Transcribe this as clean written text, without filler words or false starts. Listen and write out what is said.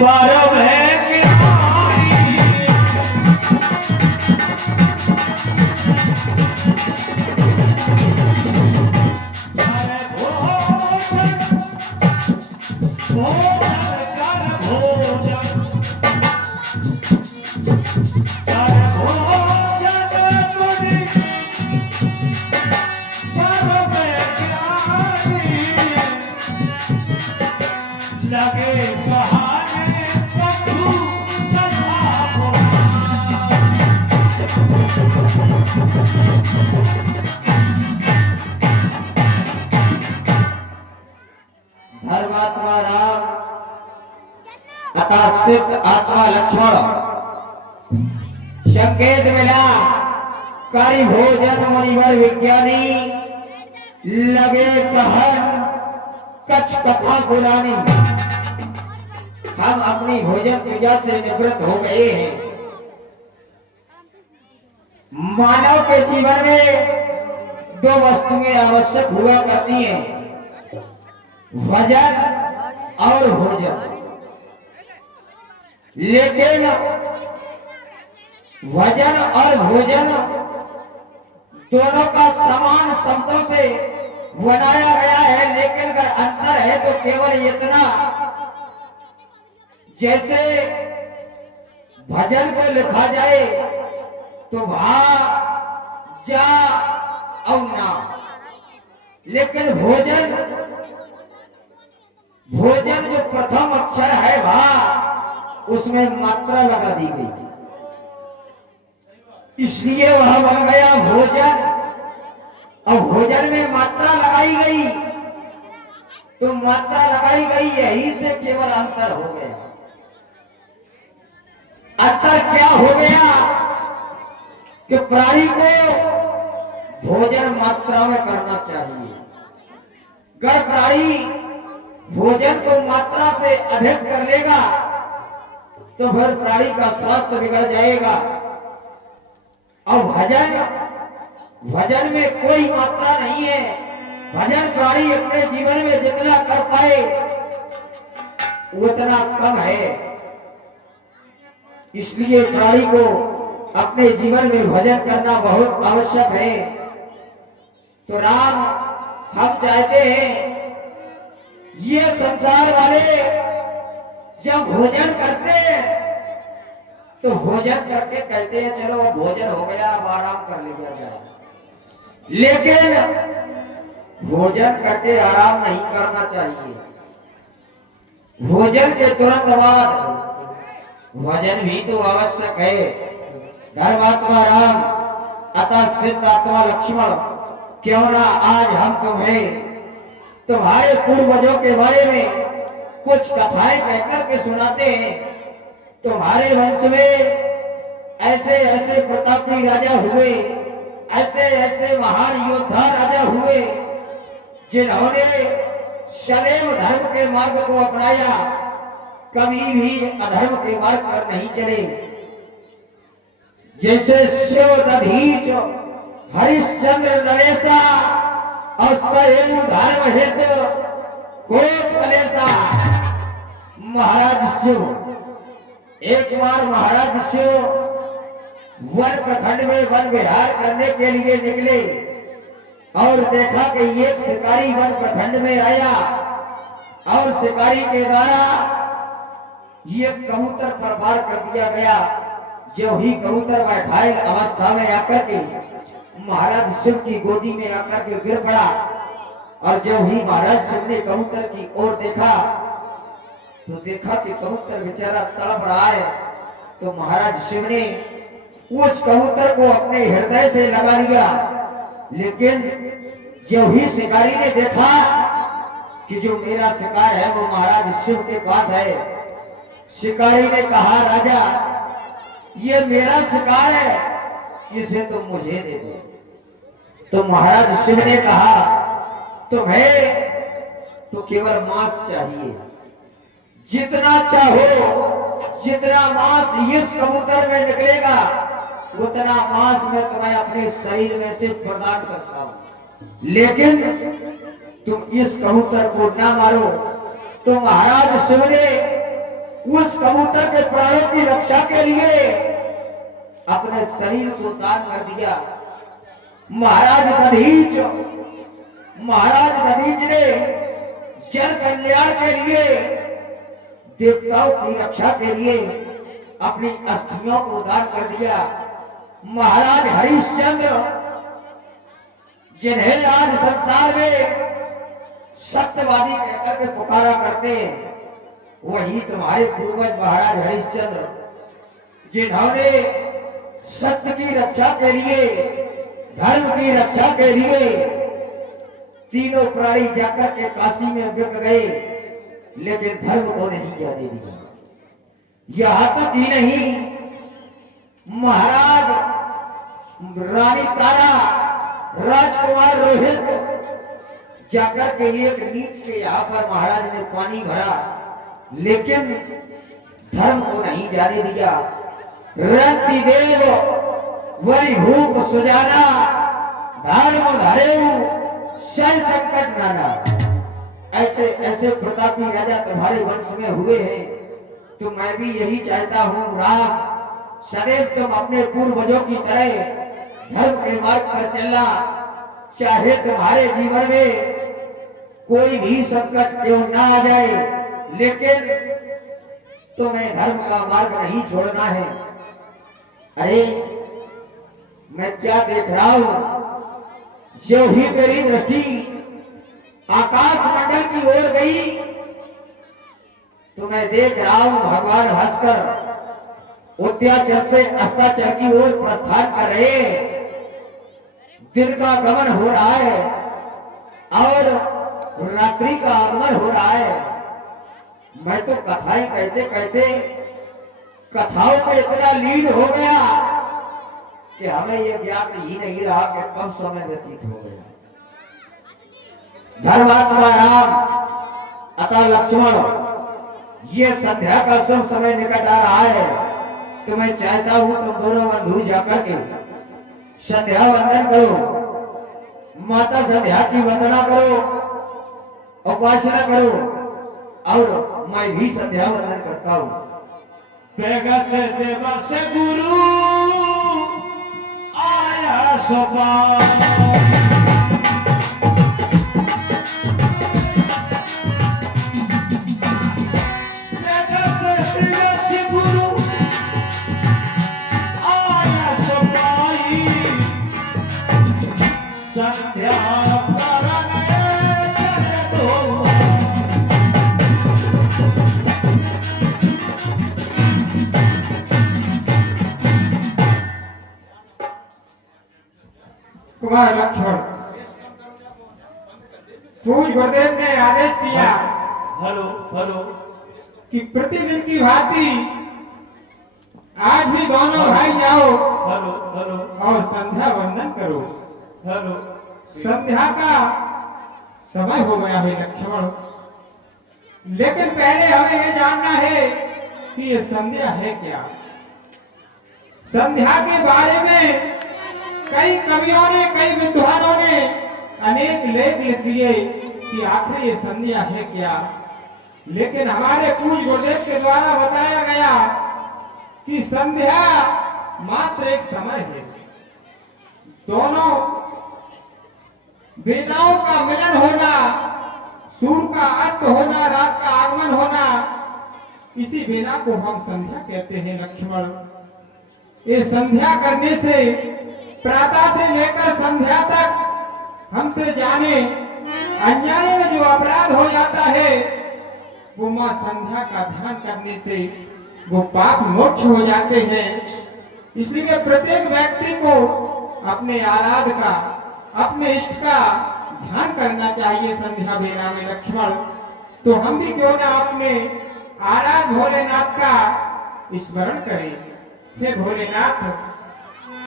परम है लगे कहाने कछु धर्मात्मा राम तथा सिद्ध आत्मा लक्ष्मण संकेत मिला करी भोजन मुनिवर विज्ञानी लगे कहन कछ कथा पुरानी। हम अपनी भोजन पूजा से निवृत्त हो गए हैं। मानव के जीवन में दो वस्तुएं आवश्यक हुआ करती हैं, वजन और भोजन। लेकिन वजन और भोजन दोनों का समान शब्दों से बनाया गया है, लेकिन अगर अंतर है तो केवल इतना, जैसे भजन को लिखा जाए तो भा जा और ना, लेकिन भोजन जो प्रथम अक्षर है भा, उसमें मात्रा लगा दी गई, इसलिए वह बन गया भोजन। और भोजन में मात्रा लगाई गई तो मात्रा लगाई गई, यही से केवल अंतर हो गया। अंतर क्या हो गया कि प्राणी को भोजन मात्रा में करना चाहिए। अगर प्राणी भोजन को मात्रा से अधिक कर लेगा तो फिर प्राणी का स्वास्थ्य बिगड़ जाएगा। और भजन में कोई मात्रा नहीं है। भजन प्राणी अपने जीवन में जितना कर पाए उतना कम है, इसलिए प्राणी को अपने जीवन में भजन करना बहुत आवश्यक है। तो राम, हम चाहते हैं ये संसार वाले जब भोजन करते हैं तो भोजन करके कहते हैं चलो भोजन हो गया, अब आराम कर लिया जाए, लेकिन भोजन करके आराम नहीं करना चाहिए। भोजन के तुरंत बाद भजन भी तो आवश्यक है। धर्मात्मा राम अतः सिद्ध आत्मा लक्ष्मण, क्यों ना आज हम तुम्हारे पूर्वजों के बारे में कुछ कथाएं कहकर के सुनाते हैं। तुम्हारे वंश में ऐसे ऐसे प्रतापी राजा हुए, ऐसे ऐसे महान योद्धा राजा हुए जिन्होंने सदैव धर्म के मार्ग को अपनाया, कभी भी अधर्म के मार्ग पर नहीं चले। जैसे शिव दधीच हरिश्चंद्र नरेशा और सदैव धर्म हेतु कोट कलेशा। महाराज शिव, एक बार महाराज शिव वन प्रखंड में वन विहार करने के लिए निकले और देखा कि एक शिकारी वन प्रखंड में आया और शिकारी के द्वारा ये कबूतर पर वार कर दिया गया। जो ही कबूतर बैठाए अवस्था में आकर के महाराज शिव की गोदी में आकर के गिर पड़ा, और जब ही महाराज शिव ने कबूतर की ओर देखा तो देखा कि कबूतर बेचारा तड़प रहा है। तो महाराज शिव ने उस कबूतर को अपने हृदय से लगा लिया, लेकिन जब ही शिकारी ने देखा कि जो मेरा शिकार है वो महाराज शिव के पास है, शिकारी ने कहा राजा ये मेरा शिकार है, इसे तुम मुझे दे दो। तो महाराज शिव ने कहा तुम्हें तो केवल मांस चाहिए, जितना चाहो, जितना मांस इस कबूतर में निकलेगा उतना मांस मैं तुम्हें अपने शरीर में से प्रदान करता हूं, लेकिन तुम इस कबूतर को ना मारो। तो महाराज शिव ने उस कबूतर के प्राणों की रक्षा के लिए अपने शरीर को दान कर दिया। महाराज दधीच ने जन कल्याण के लिए, देवताओं की रक्षा के लिए अपनी अस्थियों को दान कर दिया। महाराज हरिश्चंद्र, जिन्हें आज संसार में सत्यवादी कहकर के पुकारा करते हैं, वही तुम्हारे पूर्वज महाराज हरिश्चंद्र, जिन्होंने सत्य की रक्षा के लिए, धर्म की रक्षा के लिए तीनों प्राणी जाकर के काशी में बिक गए, लेकिन धर्म को नहीं जाने दिया। यहां तक ही नहीं, महाराज रानी तारा, राजकुमार रोहित जाकर के एक नीच के यहाँ पर महाराज ने पानी भरा, लेकिन धर्म को नहीं जाने दिया। रति देव वही भूप सुजाना, धर्म धरेऊ शन संकट नाना। ऐसे ऐसे प्रतापी राजा तुम्हारे वंश में हुए हैं, तो मैं भी यही चाहता हूँ राम, सदैव तुम अपने पूर्वजों की तरह धर्म के मार्ग पर चलना। चाहे तुम्हारे जीवन में कोई भी संकट क्यों ना आ जाए, लेकिन तुम्हें धर्म का मार्ग नहीं छोड़ना है। अरे मैं क्या देख रहा हूं, जो ही मेरी दृष्टि आकाश मंडल की ओर गई, तो मैं देख रहा हूं भगवान भास्कर उद्याचल से अस्ताचल की ओर प्रस्थान कर रहे हैं। दिन का गमन हो रहा है और रात्रि का आगमन हो रहा है। मैं तो कथाएं कहते कहते कथाओं में इतना लीन हो गया कि हमें यह ज्ञात ही नहीं रहा कि कब समय व्यतीत हो गया। धर्मात्मा राम अतः लक्ष्मण, ये संध्या का शुभ समय निकट आ रहा है, तो मैं चाहता हूं तुम दोनों बंधु जाकर के संध्या वंदन करो, माता संध्या की वंदना करो, उपासना करो, और मैं भी संध्या वंदन करता हूं। बेगत देव से गुरु आया सोपान, कुमार लक्ष्मण, पूज्य गुरुदेव ने आदेश दिया हेलो हेलो कि प्रतिदिन की भांति आज भी दोनों भाई जाओ हेलो हेलो और संध्या वंदन करो। हेलो। संध्या का समय हो गया है लक्ष्मण, लेकिन पहले हमें यह जानना है कि ये संध्या है क्या। संध्या के बारे में कई कवियों ने, कई विद्वानों ने अनेक लेख लिख दिए कि आखिर ये संध्या है क्या, लेकिन हमारे पूज्य गुरुदेव के द्वारा बताया गया कि संध्या मात्र एक समय है। दोनों वेलाओं का मिलन होना, सूर्य का अस्त होना, रात का आगमन होना, इसी वेला को हम संध्या कहते हैं लक्ष्मण। ये संध्या करने से, प्रातः से लेकर संध्या तक हमसे जाने अनजाने में जो अपराध हो जाता है, वो मां संध्या का ध्यान करने से वो पाप मोक्ष हो जाते हैं। इसलिए प्रत्येक व्यक्ति को अपने आराध का, अपने इष्ट का ध्यान करना चाहिए संध्या बेला में लक्ष्मण। तो हम भी क्यों ना अपने आराध भोलेनाथ का स्मरण करें। हे भोलेनाथ,